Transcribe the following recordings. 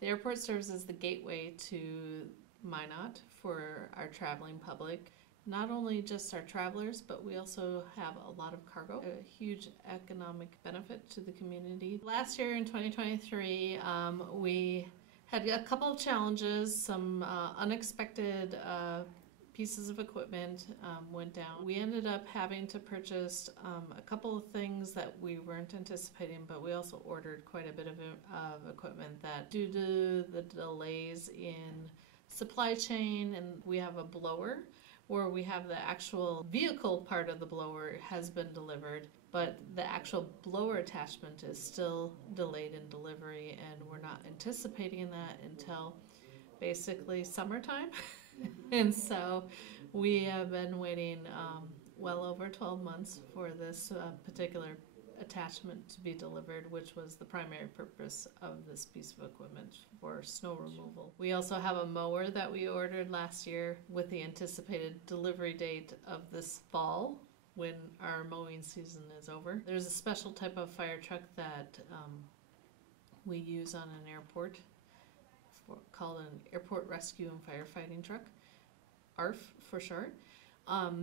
The airport serves as the gateway to Minot for our traveling public. Not only just our travelers, but we also have a lot of cargo, a huge economic benefit to the community. Last year in 2023, we had a couple of challenges, some unexpected pieces of equipment went down. We ended up having to purchase a couple of things that we weren't anticipating, but we also ordered quite a bit of equipment that, due to the delays in supply chain, and we have a blower where we have the actual vehicle part of the blower has been delivered, but the actual blower attachment is still delayed in delivery, and we're not anticipating that until basically summertime. And so we have been waiting well over 12 months for this particular attachment to be delivered, which was the primary purpose of this piece of equipment for snow removal. We also have a mower that we ordered last year with the anticipated delivery date of this fall when our mowing season is over. There's a special type of fire truck that we use on an airport called an Airport Rescue and Firefighting Truck, ARF for short.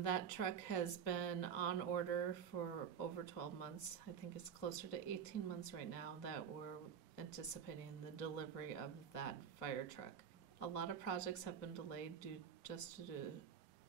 That truck has been on order for over 12 months. I think it's closer to 18 months right now that we're anticipating the delivery of that fire truck. A lot of projects have been delayed due to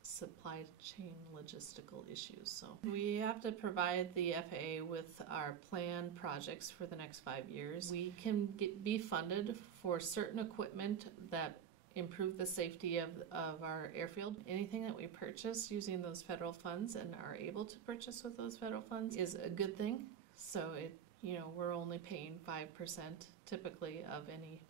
supply chain logistical issues. So we have to provide the FAA with our planned projects for the next 5 years. We can be funded for certain equipment that improve the safety of our airfield. Anything that we purchase using those federal funds and are able to purchase with those federal funds is a good thing. So we're only paying 5% typically of any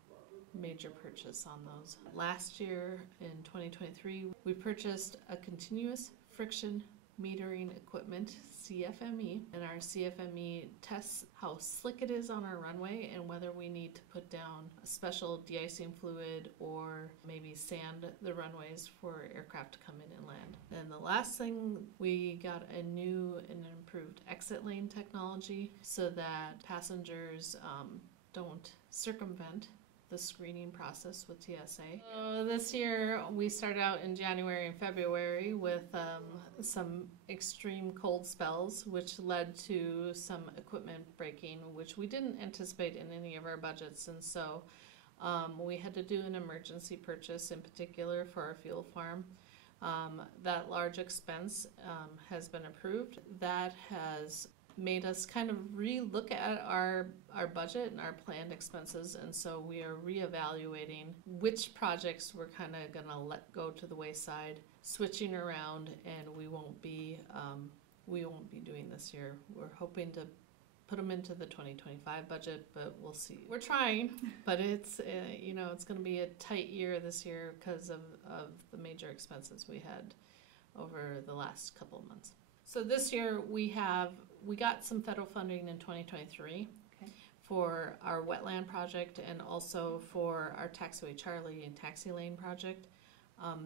major purchase on those. Last year in 2023, we purchased a continuous friction metering equipment, CFME, and our CFME tests how slick it is on our runway and whether we need to put down a special de-icing fluid or maybe sand the runways for aircraft to come in and land. And the last thing, we got a new and improved exit lane technology so that passengers don't circumvent the screening process with TSA. So this year we started out in January and February with some extreme cold spells, which led to some equipment breaking, which we didn't anticipate in any of our budgets. And so we had to do an emergency purchase in particular for our fuel farm. That large expense has been approved. That has made us kind of re-look at our budget and our planned expenses, and so we are reevaluating which projects we're kind of going to let go to the wayside, switching around, and we won't be doing this year. We're hoping to put them into the 2025 budget, but we'll see. We're trying, but it's it's going to be a tight year this year because of the major expenses we had over the last couple of months. So this year we got some federal funding in 2023 for our wetland project and also for our Taxiway Charlie and Taxi Lane project.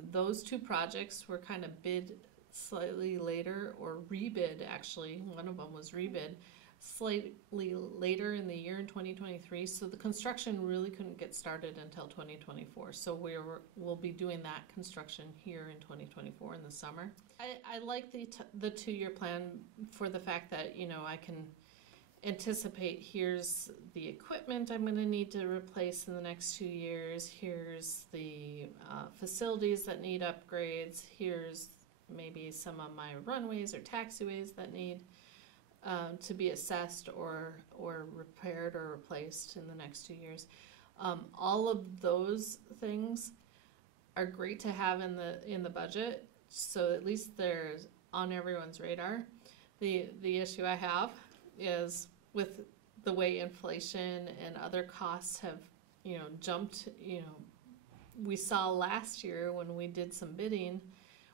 Those two projects were kind of bid slightly later, or rebid actually. One of them was rebid slightly later in the year in 2023, so the construction really couldn't get started until 2024. So we'll be doing that construction here in 2024 in the summer. I like the 2-year plan for the fact that I can anticipate here's the equipment I'm going to need to replace in the next 2 years, here's the facilities that need upgrades, here's maybe some of my runways or taxiways that need to be assessed or repaired or replaced in the next 2 years. All of those things are great to have in the budget, so at least they're on everyone's radar. The issue I have is with the way inflation and other costs have jumped. We saw last year when we did some bidding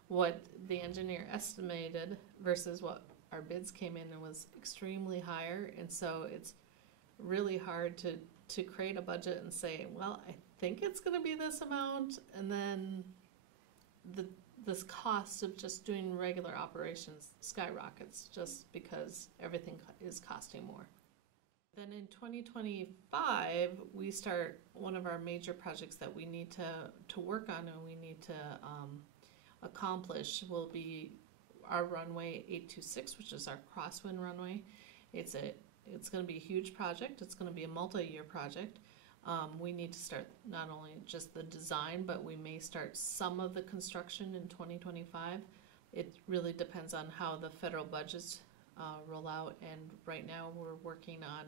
what the engineer estimated versus what our bids came in and was extremely higher, and so it's really hard to create a budget and say, well, I think it's going to be this amount, and then this cost of just doing regular operations skyrockets just because everything is costing more. Then in 2025, we start one of our major projects that we need to work on and we need to accomplish will be our runway 826, which is our crosswind runway. It's going to be a huge project. It's going to be a multi-year project. We need to start not only just the design, but we may start some of the construction in 2025. It really depends on how the federal budgets roll out, and right now we're working on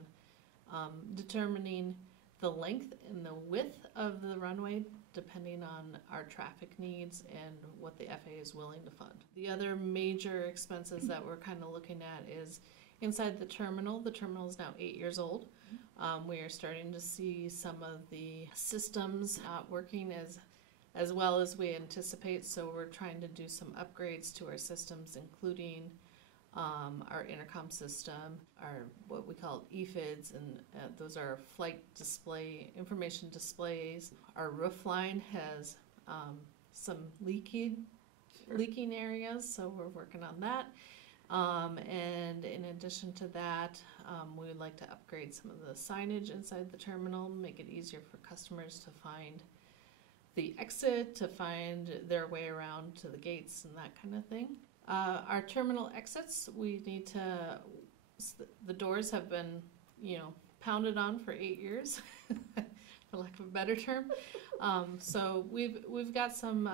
determining the length and the width of the runway depending on our traffic needs and what the FAA is willing to fund. The other major expenses that we're kind of looking at is inside the terminal. The terminal is now 8 years old. We are starting to see some of the systems not working as well as we anticipate, so we're trying to do some upgrades to our systems, including our intercom system, our what we call EFIDs, and those are flight display information displays. Our roof line has some leaking areas, so we're working on that. And in addition to that, we would like to upgrade some of the signage inside the terminal, make it easier for customers to find the exit, to find their way around to the gates and that kind of thing. Our terminal exits, we need to, the doors have been, pounded on for 8 years, for lack of a better term. So we've got some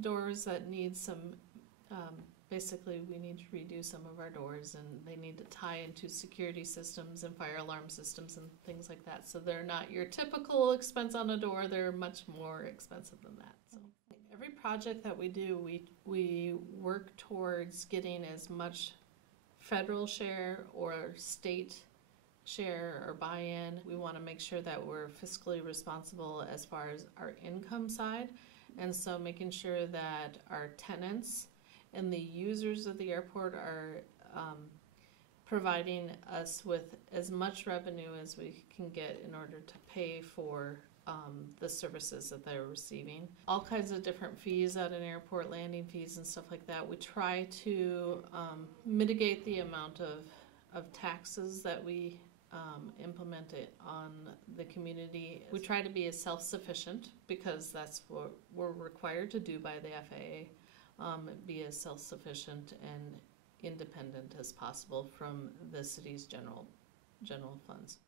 doors that need some, basically we need to redo some of our doors, and they need to tie into security systems and fire alarm systems and things like that. So they're not your typical expense on a door, they're much more expensive than that. So every project that we do, we work towards getting as much federal share or state share or buy-in. We want to make sure that we're fiscally responsible as far as our income side, and so making sure that our tenants and the users of the airport are providing us with as much revenue as we can get in order to pay for the services that they're receiving. All kinds of different fees at an airport, landing fees and stuff like that. We try to mitigate the amount of taxes that we implement it on the community. We try to be as self-sufficient because that's what we're required to do by the FAA. Be as self-sufficient and independent as possible from the city's general funds.